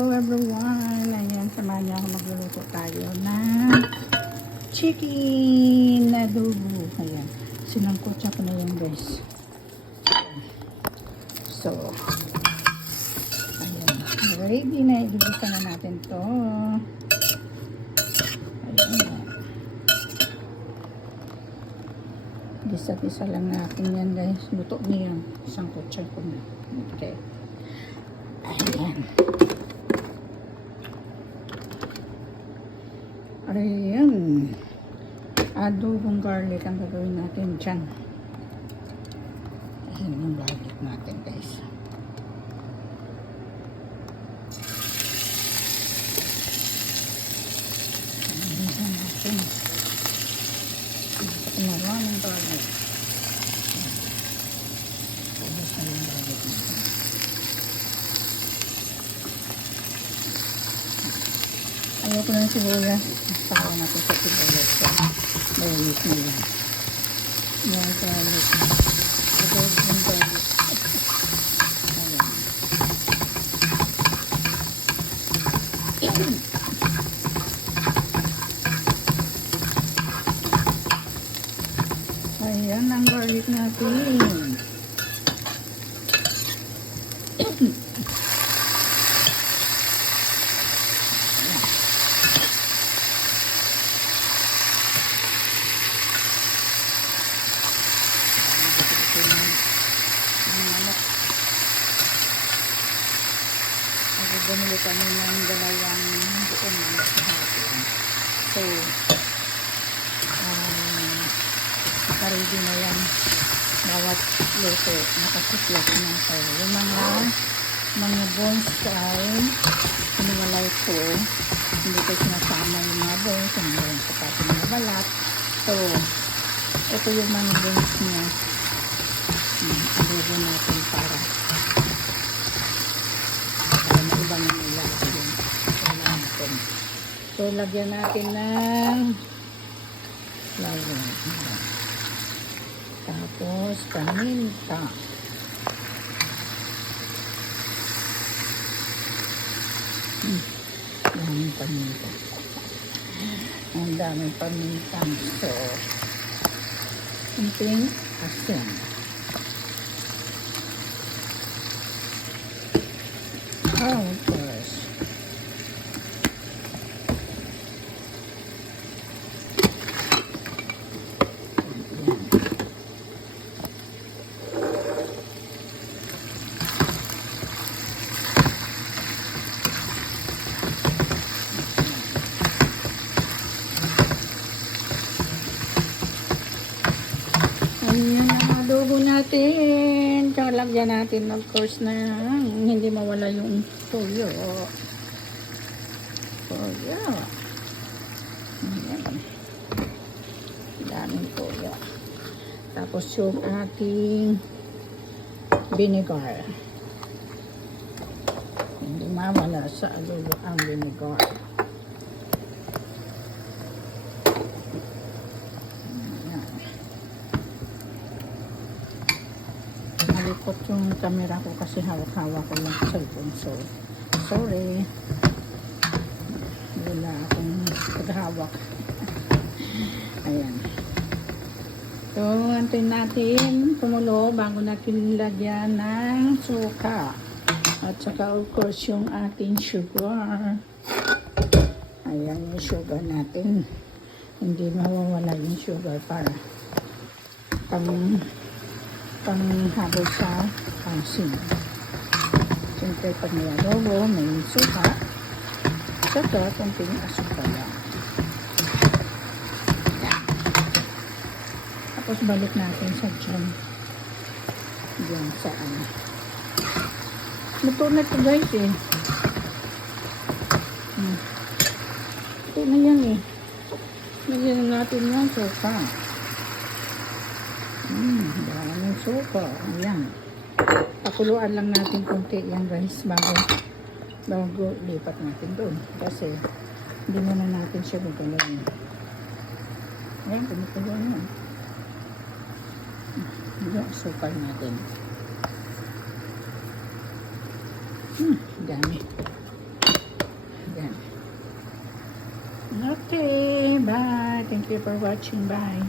Hello everyone! Ayan, samahan niyo ako magluluto tayo ng chicken adobo. Ayan, sinangkotsa ko na yan guys. So, ayan, ready na. Igigisa na natin to. Ayan. Gisa-gisa lang natin yan guys. Luto niya yan. Sangkotsa ko na. Okay. Ayan. Ayan. Adobong garlic ang gagawin natin dyan. Ayan yung garlic natin guys. Ayan natin. Maraming garlic. Ubus na yung garlic natin. Ayaw ko ng sibuyas. Sawa natin sa sibuyas. So, garlic na yan. Yung garlic. Yung garlic. Ayan. Ayan ang garlic natin. Bumili kami ng dalawang buong manok sa hapon. So, nakaready na yan. Bawat luto, nakasiklap na. So, yung mga bones ay piniwalay ko. Hindi ko sinasama yung mga bones. Yung bones sa pati mga balat. So, ito yung mga bones niya. Adobo natin para maibang na nila yung natin. So, lagyan natin ng flour. Tapos, paminta. Daming paminta. Ang daming paminta. So, kunting asin. Oh, of course. Ayan ang adobo natin. Tsaka lagyan natin of course na hindi mawala yung toyo. Toyo. Ayan. Daming toyo. Tapos yung ating vinegar. Hindi mawala sa adobo ang vinegar. Nalikot yung camera ko kasi hawak-hawak ko lang sa cellphone. So, sorry. Wala akong paghawak. Ayan. So, antin natin kumulo bago natin lagyan ng suka. At saka of course yung ating sugar. Ayan yung sugar natin. Hindi mawawala yung sugar para panghabol sa pangsin. Siyempre pag may adobo, may suka, saka kunting asukal lang. Tapos balik natin sa dyan. Diyan sa ano. Luto na ito guys eh. Luto na yan eh. Bigyan natin yung suka. Daming suka. Ayan. Pakuluan lang natin konti yan guys bago lipat natin doon. Kasi hindi muna natin siya gagawin. Ayan, kumukulo na. Yung suka natin. Dami. Okay, bye. Thank you for watching. Bye.